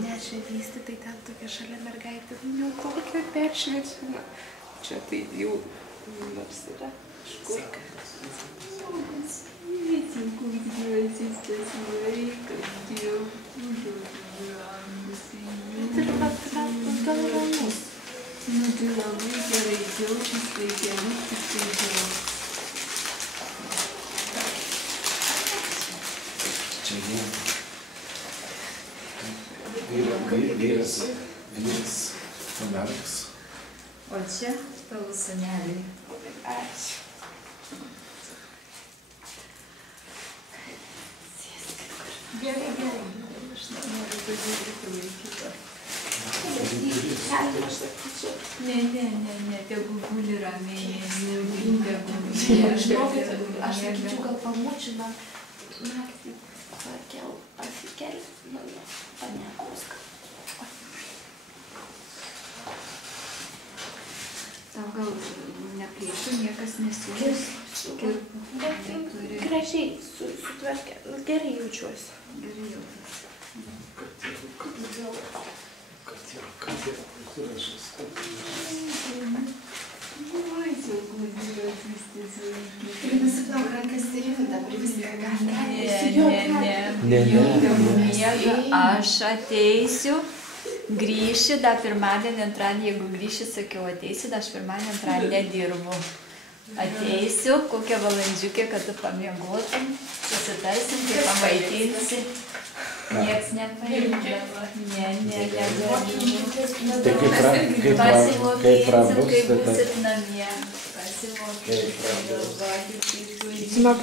Nes čia vystytai ten tokia šalia mergaitė, jau kokia peršviesima. Čia tai jau nors yra kažkur. Sveiki, kūdžiuosis tas vaikas, dievuliu brangusi. Bet ir gal ramus. Nu tai labai gerai jaučiasi, tai gerai, tik tai gerai. Čia vyras pamerks. O čia tavo seneliai. Ačiū. Gerai, gerai. Aš noriu pažiūrėti vaikytą. Ne, tegu guli ramiai, aš sakyčiau, gal pamučina naktį pasikelt mano panekuską. Tau gal neplėšų niekas nesiūlys? Gražiai sutvarkė, gerai jaučiuosi. Gerai jaučiuosi. Kad ir gražus. Nusiplauk rankas ir rimta, prie viską Ne. Aš ateisiu, grįši, dar pirmadienį, antradienį, jeigu grįši, sakiau, ateisi, dar aš pirmadienį, antradienį nedirbu. Ateisiu, kokią valandžiukę, kad tu pamiegotum, susitarsim, kai pamaitinsi. Nieks nepaimdavo. Ne. Pasimokysim, kai būsit namie. Pasimokysim, galvokit, kaip